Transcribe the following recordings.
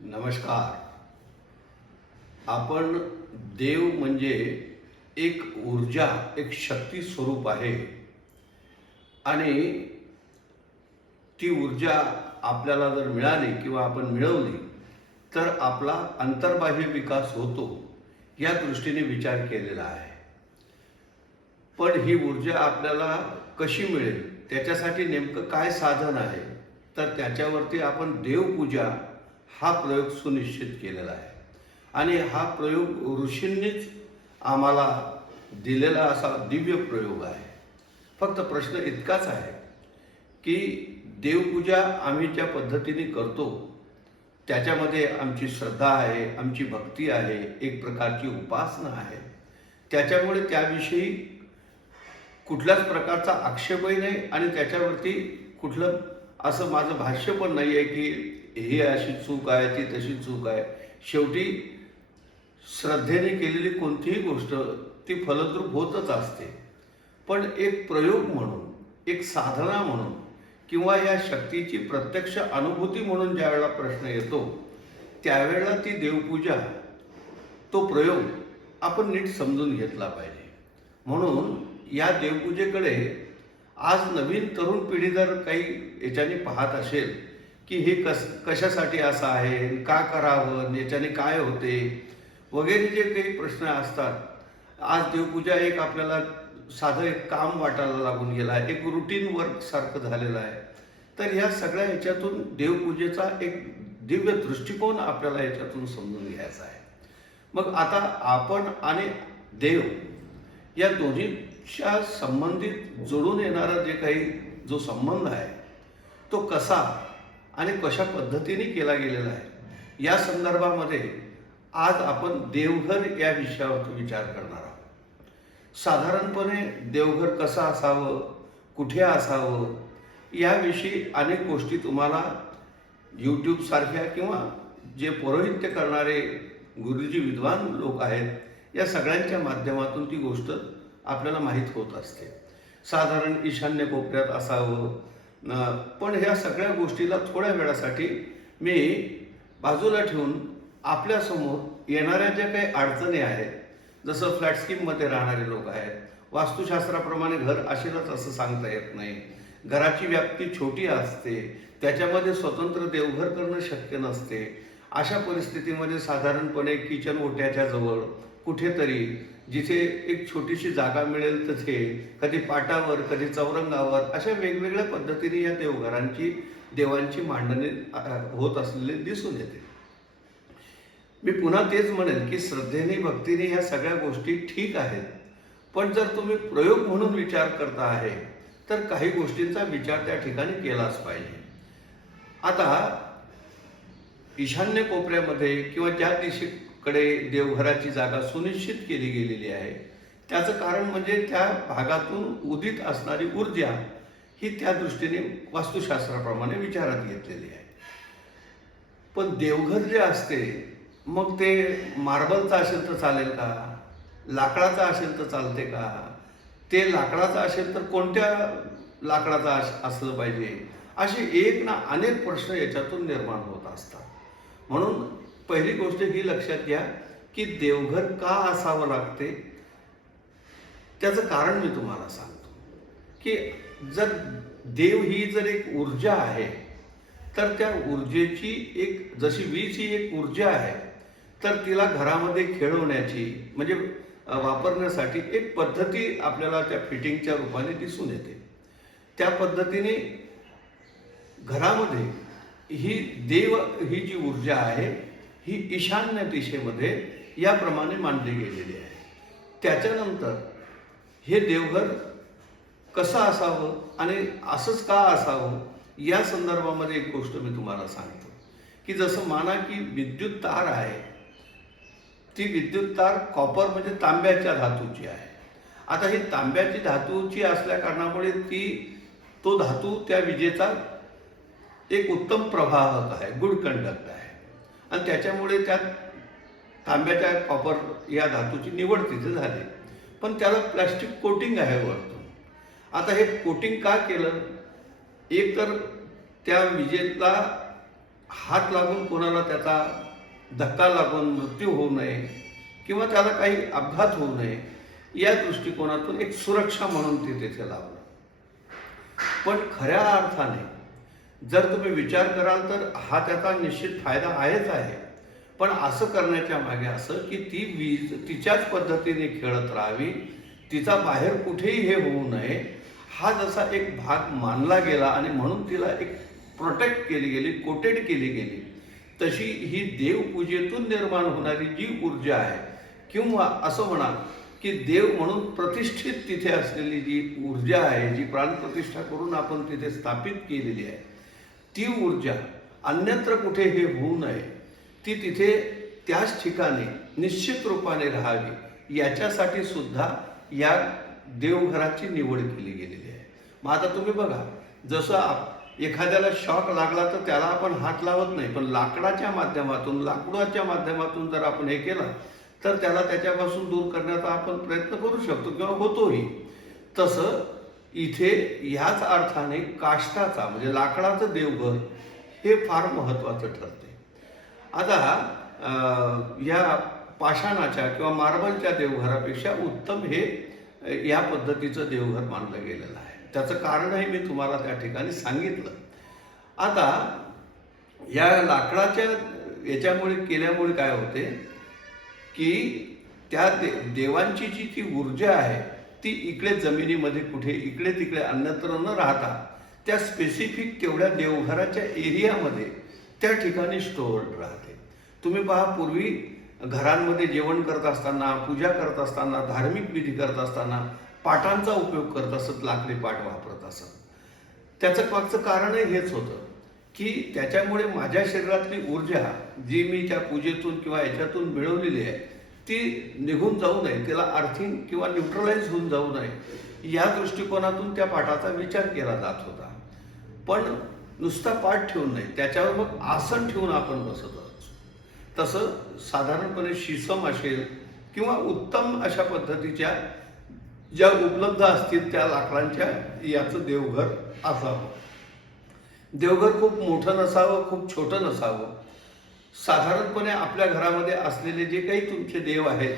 नमस्कार. आपण देव म्हणजे एक ऊर्जा, एक शक्ती स्वरूप आहे आणि ती ऊर्जा आपल्याला जर मिळाली किंवा आपण मिळवली तर आपला अंतर्बाह्य विकास होतो या दृष्टीने विचार केलेला आहे. पण ही ऊर्जा आपल्याला कशी मिळेल, त्याच्यासाठी नेमकं काय साधन आहे, तर त्याच्यावरती आपण देवपूजा हा प्रयोग सुनिश्चित केलेला आहे. आणि हा प्रयोग ऋषींनीच आम्हाला दिलेला असा दिव्य प्रयोग आहे. फक्त प्रश्न इतकाच आहे की देवपूजा आम्ही ज्या पद्धतीने करतो त्याच्यामध्ये आमची श्रद्धा आहे, आमची भक्ती आहे, एक प्रकारची उपासना आहे. त्याच्यामुळे त्याविषयी कुठल्याच प्रकारचा आक्षेपही नाही आणि त्याच्यावरती कुठलं असं माझं भाष्य पण नाही आहे की ही अशी चूक आहे, ती तशी चूक आहे. शेवटी श्रद्धेने केलेली कोणतीही गोष्ट ती फलद्रूप होतच असते. पण एक प्रयोग म्हणून, एक साधना म्हणून किंवा या शक्तीची प्रत्यक्ष अनुभूती म्हणून ज्यावेळेला प्रश्न येतो त्यावेळेला ती देवपूजा, तो प्रयोग आपण नीट समजून घेतला पाहिजे. म्हणून या देवपूजेकडे आज नवीन तरुण पिढी जर काही याच्याने पाहत असेल की हे कशासाठी असं आहे, का करावं, याच्याने काय होते वगैरे जे काही प्रश्न असतात, आज देवपूजा एक आपल्याला साधं एक काम वाटायला लागून गेला आहे, एक रुटीन वर्क सारखं झालेलं आहे. तर ह्या सगळ्या ह्याच्यातून देवपूजेचा एक दिव्य दृष्टिकोन आपल्याला याच्यातून समजून घ्यायचा आहे. मग आता आपण आणि देव या दोन्हीच्या संबंधित जोडून येणारा जे काही जो संबंध आहे तो कसा आणि कशा पद्धतीने केला गेलेला आहे या संदर्भामध्ये आज आपण देवघर या विषयावर विचार करणार आहोत. साधारणपणे देवघर कसं असावं, कुठे असावं, याविषयी अनेक गोष्टी तुम्हाला यूट्यूब सारख्या किंवा जे पौरोहित्य करणारे गुरुजी विद्वान लोक आहेत या सगळ्यांच्या माध्यमातून ती गोष्ट आपल्याला माहीत होत असते. साधारण ईशान्य कोपऱ्यात असावं. पण ह्या सगळ्या गोष्टीला थोड्या वेळासाठी मी बाजूला ठेवून आपल्यासमोर येणाऱ्या ज्या काही अडचणी आहेत, जसं फ्लॅट स्कीममध्ये राहणारे लोक आहेत, वास्तुशास्त्राप्रमाणे घर असेलच असं सांगता येत नाही, घराची व्याप्ती छोटी असते, त्याच्यामध्ये स्वतंत्र देवघर करणं शक्य नसते. अशा परिस्थितीमध्ये साधारणपणे किचन ओट्याच्या जवळ कुठेतरी जिथे एक छोटीशी जागा मिळेल तिथे, कधी पाटावर, कधी चौरंगावर, अशा वेगवेगळ्या पद्धतीने या देवांची मांडणी होत असलेली दिसून येते. मी पुन्हा तेच म्हणेन की श्रद्धेने, भक्तीने ह्या सगळ्या गोष्टी ठीक आहेत, पण जर तुम्ही प्रयोग म्हणून विचार करता आहे तर काही गोष्टींचा विचार त्या ठिकाणी केलाच पाहिजे. आता ईशान्य कोपऱ्यामध्ये किंवा ज्या दिशेकडे देवघराची जागा सुनिश्चित केली गेलेली आहे त्याचं कारण म्हणजे त्या भागातून उदित असणारी ऊर्जा ही त्या दृष्टीने वास्तुशास्त्राप्रमाणे विचारात घेतलेली आहे. पण देवघर जे असते मग ते मार्बलचं असेल तर चालेल का, लाकडाचं असेल तर चालते का, ते लाकडाचं असेल तर कोणत्या लाकडाचं असलं पाहिजे, असे एक ना अनेक प्रश्न याच्यातून निर्माण होत असतात. म्हणून पहिली गोष्ट ही लक्षात घ्या की देवघर का असावं लागते त्याचं कारण मी तुम्हाला सांगतो. की जर देव ही जर एक ऊर्जा आहे तर त्या ऊर्जेची एक, जशी वीज ही एक ऊर्जा आहे, तर तिला घरामध्ये खेळवण्याची म्हणजे वापरण्यासाठी एक पद्धती आपल्याला त्या फिटिंगच्या रूपाने दिसून येते. त्या पद्धतीने घरामध्ये ही देव ही जी ऊर्जा आहे ही ईशान्य दिशेमध्ये याप्रमाणे मांडली गेलेली आहे. त्याच्यानंतर हे देवघर कसं असावं आणि असंच का असावं या संदर्भामध्ये एक गोष्ट मी तुम्हाला सांगतो. की जसं माना की विद्युत तार आहे, ती विद्युत तार कॉपर म्हणजे तांब्याच्या धातूची आहे. आता ही तांब्याची धातूची असल्या कारणामुळे तो धातू त्या विजेचा एक उत्तम प्रवाहक आहे, गुड कंडक्ट आहे, आणि त्याच्यामुळे त्या तांब्याच्या कॉपर या धातूची निवड तिथे झाली. पण त्याला प्लास्टिक कोटिंग आहे वरतून. आता हे कोटिंग का केलं, एक तर त्या विजेला हात लागून कोणाला त्याचा धक्का लागून मृत्यू होऊ नये किंवा त्याला काही अपघात होऊ नये या दृष्टिकोनातून एक सुरक्षा म्हणून ते तिथे लावलं. पण खऱ्या अर्थाने जर तुम्ही विचार कराल तर हा त्याचा निश्चित फायदा आहेच आहे. पण असं करण्याच्या मागे असं की ती वीज तिच्याच पद्धतीने खेळत राहावी, तिचा बाहेर कुठेही हे होऊ नये, हा जसा एक भाग मानला गेला आणि म्हणून तिला एक प्रोटेक्ट केली गेली, कोटेड केली गेली. तशी ही देवपूजेतून निर्माण होणारी जी ऊर्जा आहे किंवा असं म्हणा की देव म्हणून प्रतिष्ठित तिथे असलेली जी ऊर्जा आहे, जी प्राणप्रतिष्ठा करून आपण तिथे स्थापित केलेली आहे, ती ऊर्जा अन्यत्र कुठे हे होऊ नये, ती तिथे त्याच ठिकाणी निश्चित रूपाने राहावी याच्यासाठी सुद्धा या देवघराची निवड केली गेलेली आहे. मग आता तुम्ही बघा, जसं एखाद्याला शॉक लागला तर त्याला आपण हात लावत नाही, पण लाकडाच्या माध्यमातून लाकडाच्या माध्यमातून जर आपण हे केलं तर त्याला त्याच्यापासून दूर करण्याचा आपण प्रयत्न करू शकतो किंवा होतोही. तसं इथे ह्याच अर्थाने काष्टाचा म्हणजे लाकडाचं देवघर हे फार महत्त्वाचं ठरते. आता या पाषाणाच्या किंवा मार्बलच्या देवघरापेक्षा उत्तम हे या पद्धतीचं देवघर मानलं गेलेलं आहे. त्याचं कारणही मी तुम्हाला त्या ठिकाणी सांगितलं. आता या लाकडाच्या याच्यामुळे केल्यामुळे काय होते की त्या देवांची जी ती ऊर्जा आहे ती इकडे जमिनीमध्ये कुठे इकडे तिकडे अन्यत्र न राहता त्या स्पेसिफिक तेवढ्या देवघराच्या एरियामध्ये त्या ठिकाणी स्टोअर्ड राहते. तुम्ही पहा, पूर्वी घरांमध्ये जेवण करत असताना, पूजा करत असताना, धार्मिक विधी करत असताना पाटांचा उपयोग करत असत, लाकडी पाट वापरत असत. त्याचं मागचं कारणही हेच होतं की त्याच्यामुळे माझ्या शरीरातली ऊर्जा जी मी त्या पूजेतून किंवा याच्यातून मिळवलेली आहे ती निघून जाऊ नये, तिला अर्थिंग किंवा न्यूट्रलाइज होऊन जाऊ नये या दृष्टिकोनातून त्या पाटाचा विचार केला जात होता. पण नुसता पाठ ठेवून नाही, त्याच्यावर मग आसन ठेवून आपण बसत असतो. तसं साधारणपणे शीसम असेल किंवा उत्तम अशा पद्धतीच्या ज्या उपलब्ध असतील त्या लाकडांच्या याचं देवघर असावं. देवघर खूप मोठं नसावं, खूप छोटं नसावं. साधारणपणे आपल्या घरामध्ये असलेले जे काही तुमचे देव आहेत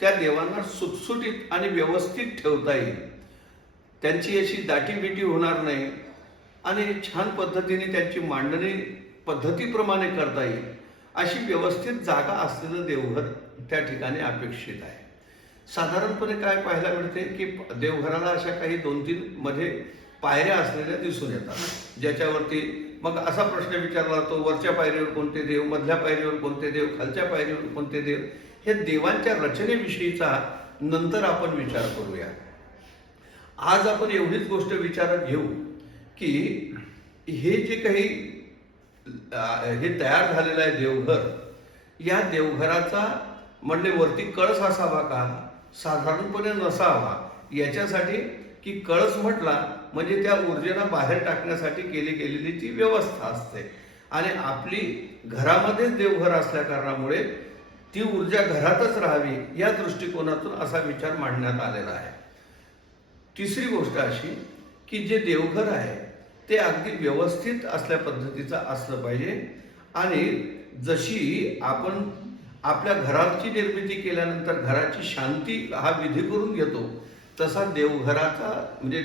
त्या देवांना सुटसुटीत आणि व्यवस्थित ठेवता येईल, त्यांची अशी दाटीबिटी होणार नाही आणि छान पद्धतीने त्यांची मांडणी पद्धतीप्रमाणे करता येईल अशी व्यवस्थित जागा असलेलं देवघर त्या ठिकाणी अपेक्षित आहे. साधारणपणे काय पाहायला मिळते की देवघराला अशा काही 2-3 मध्ये पायऱ्या असलेल्या दिसून येतात, ज्याच्यावरती मग असा प्रश्न विचारला जातो, वरच्या पायरीवर कोणते देव, मधल्या पायरीवर कोणते देव, खालच्या पायरीवर कोणते देव. हे देवांच्या रचनेविषयीचा नंतर आपण विचार करूया. आज आपण एवढीच गोष्ट विचारात घेऊ की हे जे काही हे तयार झालेलं आहे देवघर, या देवघराचा म्हणजे वरती कळस असावा का? साधारणपणे नसावा. याच्यासाठी की कळस म्हटला म्हणजे त्या ऊर्जेला बाहेर टाकण्यासाठी केली गेलेली ती व्यवस्था असते आणि आपली घरामध्येच देवघर असल्या कारणामुळे ती ऊर्जा घरातच राहावी या दृष्टिकोनातून असा विचार मांडण्यात आलेला आहे. तिसरी गोष्ट अशी की जे देवघर आहे ते अगदी व्यवस्थित असल्या पद्धतीचं असलं पाहिजे आणि जशी आपण आपल्या घराची निर्मिती केल्यानंतर घराची शांती हा विधी करून घेतो तसा देवघराचा म्हणजे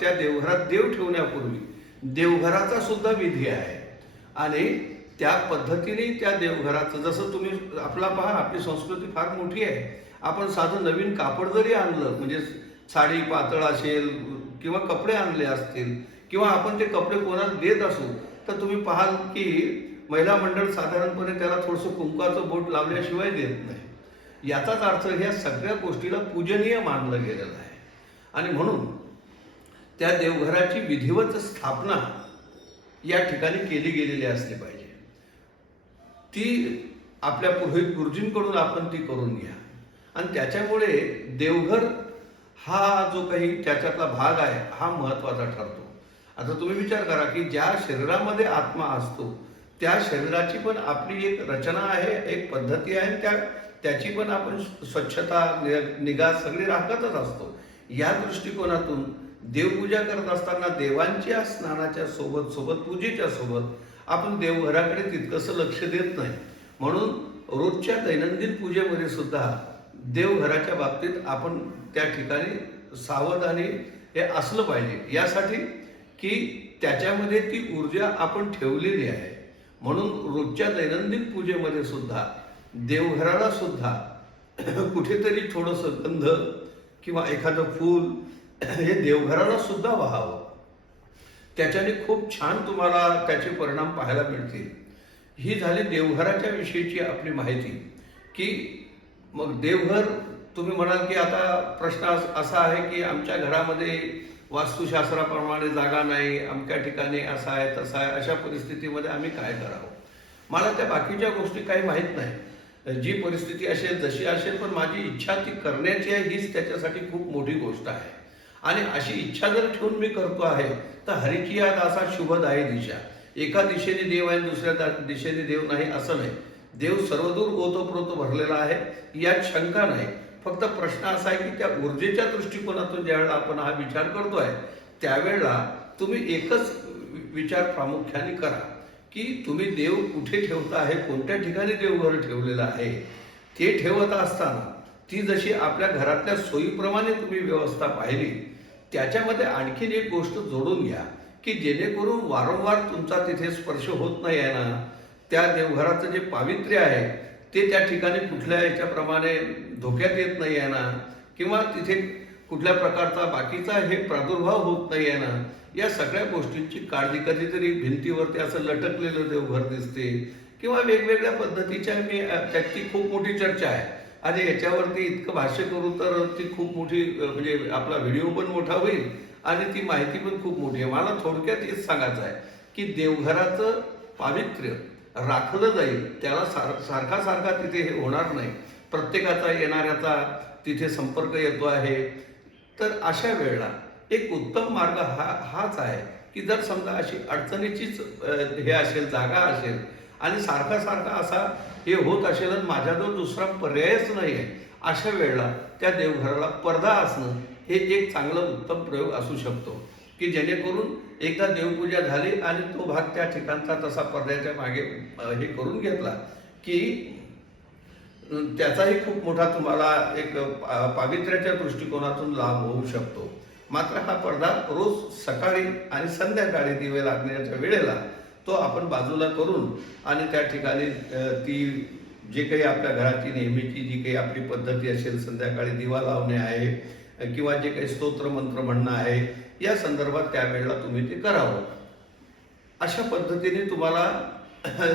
त्या देवघरात देव ठेवण्यापूर्वी देवघराचा सुद्धा विधी आहे आणि त्या पद्धतीने त्या देवघराचं जसं तुम्ही आपला पहा, आपली संस्कृती फार मोठी आहे. आपण साधं नवीन कापड जरी आणलं म्हणजे साडी पातळ असेल किंवा कपडे आणले असतील किंवा आपण ते कपडे कोणाला देत असू तर तुम्ही पाहाल की महिला मंडळ साधारणपणे त्याला थोडंसं कुंकवाचं बोट लावल्याशिवाय देत नाही. याचाच अर्थ ह्या सगळ्या गोष्टीला पूजनीय मानलं गेलेलं आहे आणि म्हणून त्या देवघराची विधिवत स्थापना या ठिकाणी केली गेलेली असली पाहिजे. ती आपल्या पुरोहित गुरुजींकडून आपण ती करून घ्या आणि त्याच्यामुळे देवघर हा जो काही त्याच्यातला भाग आहे हा महत्त्वाचा ठरतो. आता तुम्ही विचार करा की ज्या शरीरामध्ये आत्मा असतो त्या शरीराची पण आपली एक रचना आहे, एक पद्धती आहे, त्याची पण आपण स्वच्छता निगा सगळी राखतच असतो. या दृष्टिकोनातून देवपूजा करत असताना देवांच्या स्नानाच्या सोबत पूजेच्या सोबत आपण देवघराकडे तितकंसं लक्ष देत नाही. म्हणून रोजच्या दैनंदिन पूजेमध्ये सुद्धा देवघराच्या बाबतीत आपण त्या ठिकाणी सावधानी हे असलं पाहिजे, यासाठी की त्याच्यामध्ये ती ऊर्जा आपण ठेवलेली आहे. म्हणून रोजच्या दैनंदिन पूजेमध्ये सुद्धा देवघराला सुद्धा कुठेतरी थोडंसं गंध किंवा एखादं फूल हे देवघराला सुद्धा वाहावं. त्याच्याने खूप छान तुम्हाला त्याचे परिणाम पाहायला मिळतील. ही झाली देवघराच्या विषयीची आपली माहिती. की मग देवघर तुम्ही म्हणाल की आता प्रश्न असा आहे की आमच्या घरामध्ये वास्तुशास्त्राप्रमाणे जागा नाही, अमक्या ठिकाणी असं आहे तसं आहे, अशा परिस्थितीमध्ये आम्ही काय करावं? मला त्या बाकीच्या गोष्टी काही माहीत नाही. जी परिस्थिती असेल जशी असेल, पण माझी इच्छा ती करण्याची आहे, हीच त्याच्यासाठी खूप मोठी गोष्ट आहे. आणि अशी इच्छा जर ठेवून मी करतो आहे तर हरीची या दासा शुभदायी दिशा. एका दिशेने देव आहे, दुसऱ्या दिशेने देव नाही असं नाही. देव सर्वदूर ओतप्रोत भरलेला आहे, यात शंका नाही. फक्त प्रश्न असा आहे की त्या ऊर्जेच्या दृष्टिकोनातून ज्यावेळेला आपण हा विचार करतोय त्यावेळेला तुम्ही एकच विचार प्रामुख्याने करा की तुम्ही देव कुठे ठेवता आहे, कोणत्या ठिकाणी देवघर ठेवलेलं आहे. ते ठेवत असताना ती जशी आपल्या घरातल्या सोयीप्रमाणे तुम्ही व्यवस्था पाहिली, त्याच्यामध्ये आणखीन एक गोष्ट जोडून घ्या की जेणेकरून वारंवार तुमचा तिथे स्पर्श होत नाही आहे ना, त्या देवघराचं जे पावित्र्य आहे ते त्या ठिकाणी कुठल्या याच्याप्रमाणे धोक्यात येत नाही आहे ना, किंवा तिथे कुठल्या प्रकारचा बाकीचा हे प्रादुर्भाव होत नाही आहे ना, या सगळ्या गोष्टींची काळजी. कधीतरी भिंतीवरती असं लटकलेलं देवघर दिसते किंवा वेगवेगळ्या पद्धतीच्या त्याची खूप मोठी चर्चा आहे आणि याच्यावरती इतकं भाष्य करू तर ती खूप मोठी म्हणजे आपला व्हिडिओ पण मोठा होईल आणि ती माहिती पण खूप मोठी आहे. मला थोडक्यात हेच सांगायचं आहे की देवघराचं पावित्र्य राखलं जाईल, त्याला सारखा सारखा तिथे हे होणार नाही. प्रत्येकाचा येणाऱ्याचा तिथे संपर्क येतो आहे. तर अशा वेळेला एक उत्तम मार्ग हाच आहे की जर समजा अशी अडचणीचीच हे असेल, जागा असेल आणि सारखा सारखा असा हे होत असेल आणि माझ्याजवळ दुसरा पर्यायच नाही आहे, अशा वेळेला त्या देवघराला पडदा असणं हे एक चांगलं उत्तम प्रयोग असू शकतो. की जेणेकरून एकदा देवपूजा झाली आणि तो भाग त्या ठिकाणचा तसा पडद्याच्या मागे हे करून घेतला की त्याचाही खूप मोठा तुम्हाला एक पावित्र्याच्या दृष्टिकोनातून लाभ होऊ शकतो. मात्र हा पडदा रोज सकाळी आणि संध्याकाळी दिवे लागण्याच्या वेळेला तो आपण बाजूला करून आणि त्या ठिकाणी ती जे काही आपल्या घराची नेहमीची जी काही आपली पद्धती असेल, संध्याकाळी दिवा लावणे आहे किंवा जे काही स्तोत्र मंत्र म्हणणं आहे, या संदर्भात त्यावेळेला तुम्ही ते करावं. अशा पद्धतीने तुम्हाला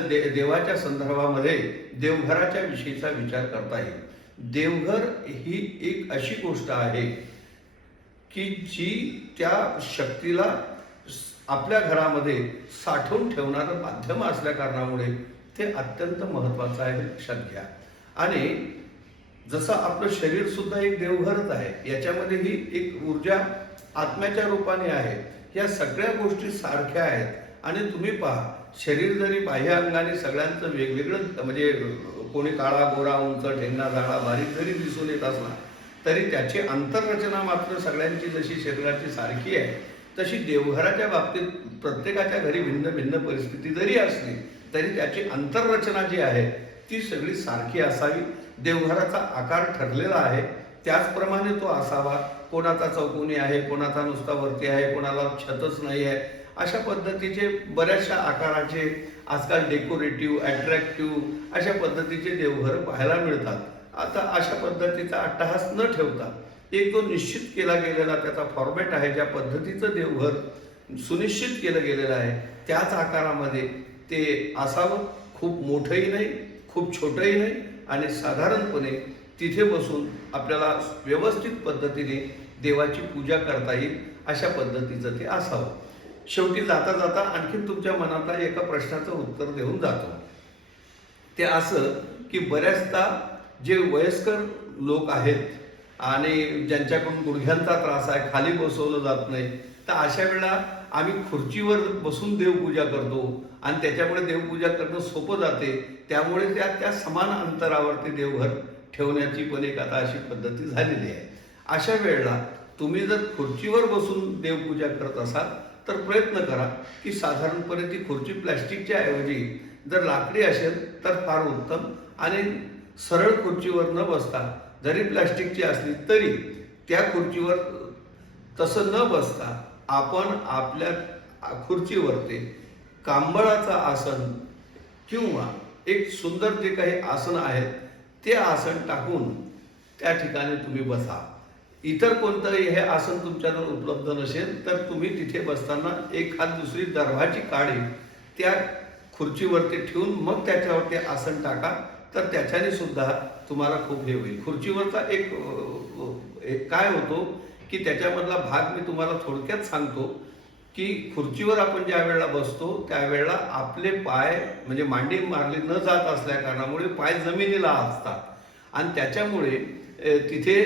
देवाच्या संदर्भामध्ये देवघराच्या विषयीचा विचार करता येईल. देवघर ही एक अशी गोष्ट आहे की जी त्या शक्तीला आपल्या घरामध्ये साठवून ठेवणारं माध्यम असल्या कारणामुळे ते अत्यंत महत्त्वाचं आहे, लक्षात घ्या. आणि जसं आपलं शरीर सुद्धा एक देवघरच आहे, याच्यामध्ये ही एक ऊर्जा आत्म्याच्या रूपाने आहे. या सगळ्या गोष्टी सारख्या आहेत. आणि तुम्ही पहा, शरीर जरी बाह्य अंगाने सगळ्यांचं वेगवेगळं म्हणजे कोणी काळा गोरा उंच ठेंगणा झाडा बारीक जरी दिसून येत असला तरी त्याची अंतररचना मात्र सगळ्यांची जशी शरीराची सारखी आहे, तशी देवघराच्या बाबतीत प्रत्येकाच्या घरी भिन्न भिन्न परिस्थिती जरी असली तरी त्याची अंतररचना जी आहे ती सगळी सारखी असावी. देवघराचा आकार ठरलेला आहे, त्याचप्रमाणे तो असावा. कोणाचा चौकोनी आहे, कोणाचा नुसता वरती आहे, कोणाला छतच नाही आहे, अशा पद्धतीचे बऱ्याचशा आकाराचे आजकाल डेकोरेटिव्ह, अट्रॅक्टिव्ह अशा पद्धतीचे देवघर पाहायला मिळतात. आता अशा पद्धतीचा अट्टहास न ठेवता एक जो निश्चित केला गेलेला त्याचा फॉर्मॅट आहे, ज्या पद्धतीचं देवघर सुनिश्चित केलं गेलेलं आहे त्याच आकारामध्ये ते असावं. खूप मोठंही नाही, खूप छोटंही नाही आणि साधारणपणे तिथे बसून आपल्याला व्यवस्थित पद्धतीने देवाची पूजा करता येईल अशा पद्धतीचं ते असावं. शेवटी जाता जाता आणखीन तुमच्या मनातल्या एका प्रश्नाचं उत्तर देऊन जातो. ते असं की बऱ्याचदा जे वयस्कर लोक आहेत आणि ज्यांच्याकडून गुडघ्यांचा त्रास आहे, खाली बसवलं जात नाही, तर अशा वेळेला आम्ही खुर्चीवर बसून देवपूजा करतो आणि त्याच्यामुळे देवपूजा करणं सोपं जाते. त्यामुळे त्या समान अंतरावरती देवघर ठेवण्याची पण एक आता अशी पद्धती झालेली आहे. अशा वेळेला तुम्ही जर खुर्चीवर बसून देवपूजा करत असाल तर प्रयत्न करा की साधारणपणे ती खुर्ची प्लॅस्टिकच्या ऐवजी जर लाकडी असेल तर फार उत्तम. आणि सरळ खुर्चीवर न बसता जरी प्लॅस्टिकची असली तरी त्या खुर्चीवर तसं न बसता आपण आपल्या खुर्चीवरती कांबळाचं आसन किंवा एक सुंदर जे काही आसन आहेत ते आसन टाकून त्या ठिकाणी तुम्ही बसा. इतर कोणतंही हे आसन तुमच्याजवळ उपलब्ध नसेल तर तुम्ही तिथे बसताना एखाद दुसरी दर्भाची काडी त्या खुर्चीवरती ठेवून मग त्याच्यावरती आसन टाका, तर त्याच्याने सुद्धा तुम्हाला खूप हे होईल. खुर्चीवरचा एक काय होतो की त्याच्यामधला भाग मी तुम्हाला थोडक्यात सांगतो की खुर्चीवर आपण ज्या वेळेला बसतो त्यावेळेला आपले पाय म्हणजे मांडी मारली न जात असल्या कारणामुळे पाय जमिनीला असतात आणि त्याच्यामुळे तिथे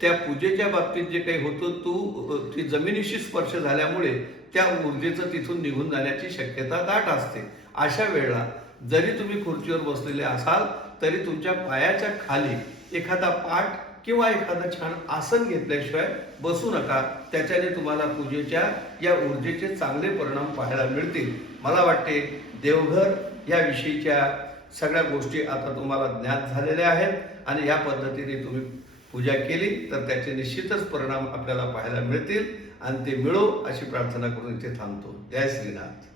त्या पूजेच्या बाबतीत जे काही होतं ती जमिनीशी स्पर्श झाल्यामुळे त्या ऊर्जेचं तिथून निघून जाण्याची शक्यता दाट असते. अशा वेळेला जरी तुम्ही खुर्चीवर बसलेले असाल तरी तुमच्या पायाच्या खाली एखादा पाट किंवा एखादं छान आसन घेतल्याशिवाय बसू नका. त्याच्याने तुम्हाला पूजेच्या या ऊर्जेचे चांगले परिणाम पाहायला मिळतील. मला वाटते देवघर या विषयीच्या सगळ्या गोष्टी आता तुम्हाला ज्ञात झालेल्या आहेत आणि या पद्धतीने तुम्ही पूजा केली तर त्याचे निश्चितच परिणाम आपल्याला पाहायला मिळतील आणि ते मिळो अशी प्रार्थना करून इथे थांबतो. जय श्रीनाथ.